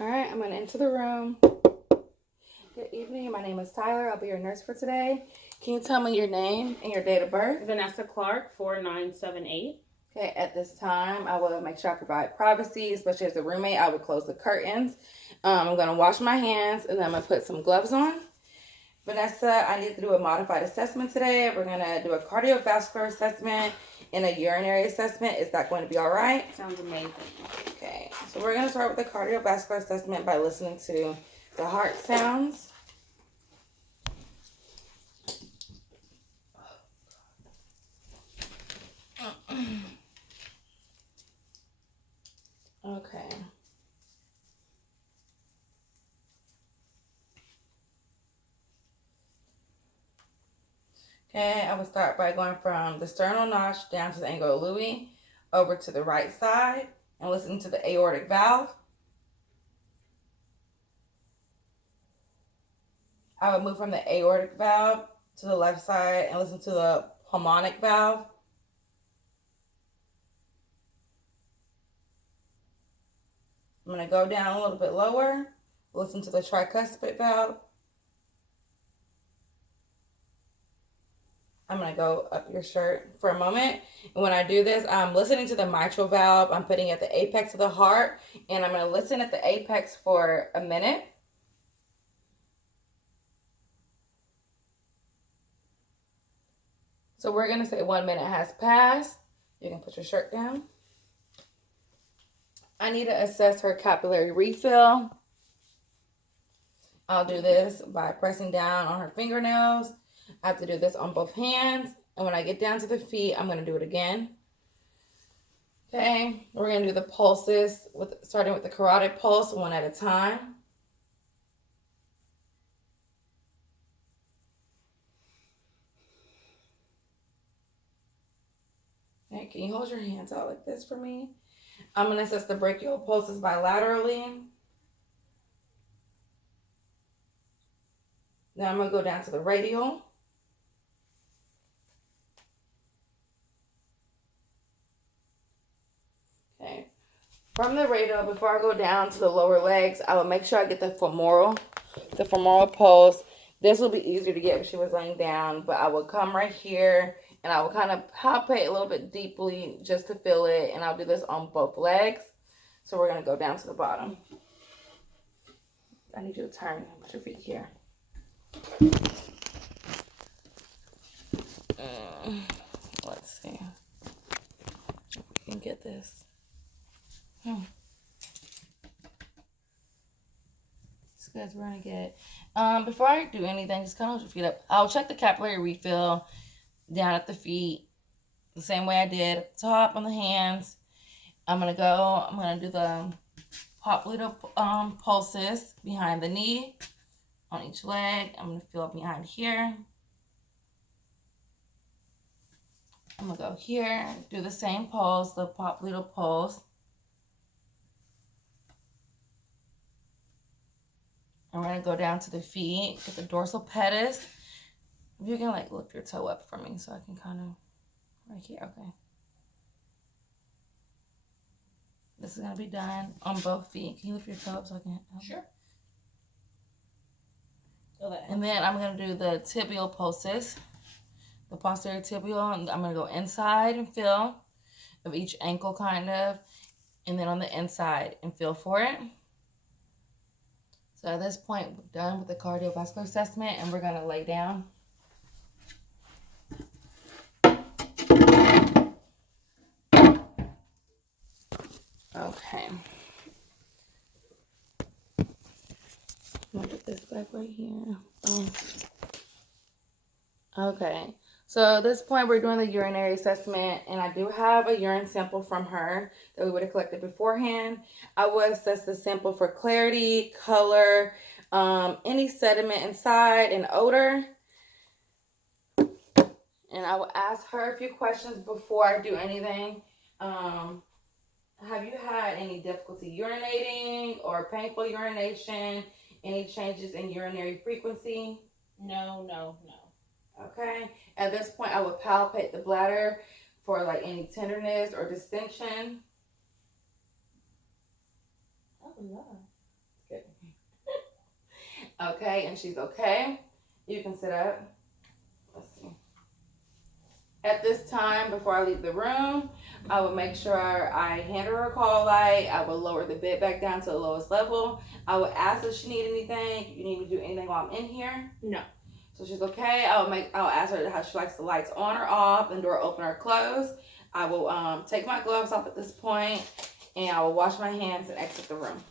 All right, I'm going to enter the room. Good evening. My name is Tyler. I'll be your nurse for today. Can you tell me your name and your date of birth? Vanessa Clark, 4978. Okay, at this time, I will make sure I provide privacy, especially as a roommate. I will close the curtains. I'm going to wash my hands, and then I'm going to put some gloves on. Vanessa, I need to do a modified assessment today. We're going to do a cardiovascular assessment and a urinary assessment. Is that going to be all right? Sounds amazing. Okay, so we're going to start with the cardiovascular assessment by listening to the heart sounds. Okay. Okay, I will start by going from the sternal notch down to the angle of Louis, over to the right side, and listen to the aortic valve. I would move from the aortic valve to the left side and listen to the pulmonic valve. I'm going to go down a little bit lower, listen to the tricuspid valve. I'm going to go up your shirt for a moment. And when I do this, I'm listening to the mitral valve. I'm putting it at the apex of the heart. And I'm going to listen at the apex for a minute. So we're going to say 1 minute has passed. You can put your shirt down. I need to assess her capillary refill. I'll do this by pressing down on her fingernails. I have to do this on both hands. And when I get down to the feet, I'm going to do it again. Okay, we're going to do the pulses, starting with the carotid pulse, one at a time. Okay, can you hold your hands out like this for me? I'm going to assess the brachial pulses bilaterally. Now I'm going to go down to the radial. Okay. From the radial, before I go down to the lower legs, I will make sure I get the femoral pulse. This will be easier to get if she was laying down, but I will come right here and I will kind of palpate a little bit deeply just to feel it, and I'll do this on both legs. So we're going to go down to the bottom. I need you to turn and put your feet here. Let's see. You can get this. So guys, we're going to get, before I do anything, just kind of hold your feet up. I'll check the capillary refill down at the feet the same way I did at the top on the hands. I'm going to do the popliteal pulses behind the knee on each leg. I'm going to feel behind here. I'm going to go here, do the same pulse, the popliteal pulse. And we're going to go down to the feet, get the dorsal pedis. If you can like lift your toe up for me so I can kind of, right here, okay. This is going to be done on both feet. Can you lift your toe up so I can help? Sure. And then I'm going to do the tibial pulses, the posterior tibial, and I'm going to go inside and feel of each ankle kind of, and then on the inside and feel for it. So at this point, we're done with the cardiovascular assessment, and we're going to lay down. Okay. I'm going to put this back right here. Okay. So at this point, we're doing the urinary assessment, and I do have a urine sample from her that we would have collected beforehand. I will assess the sample for clarity, color, any sediment inside, and odor. And I will ask her a few questions before I do anything. Have you had any difficulty urinating or painful urination? Any changes in urinary frequency? No. Okay. At this point, I would palpate the bladder for like any tenderness or distension. Oh, yeah. Okay, and she's okay. You can sit up. Let's see. At this time, before I leave the room, I would make sure I hand her a call light. I would lower the bed back down to the lowest level. I would ask if she need anything. You need me to do anything while I'm in here? No. So she's okay. I'll ask her how she likes the lights on or off, and door open or closed. I will take my gloves off at this point, and I will wash my hands and exit the room.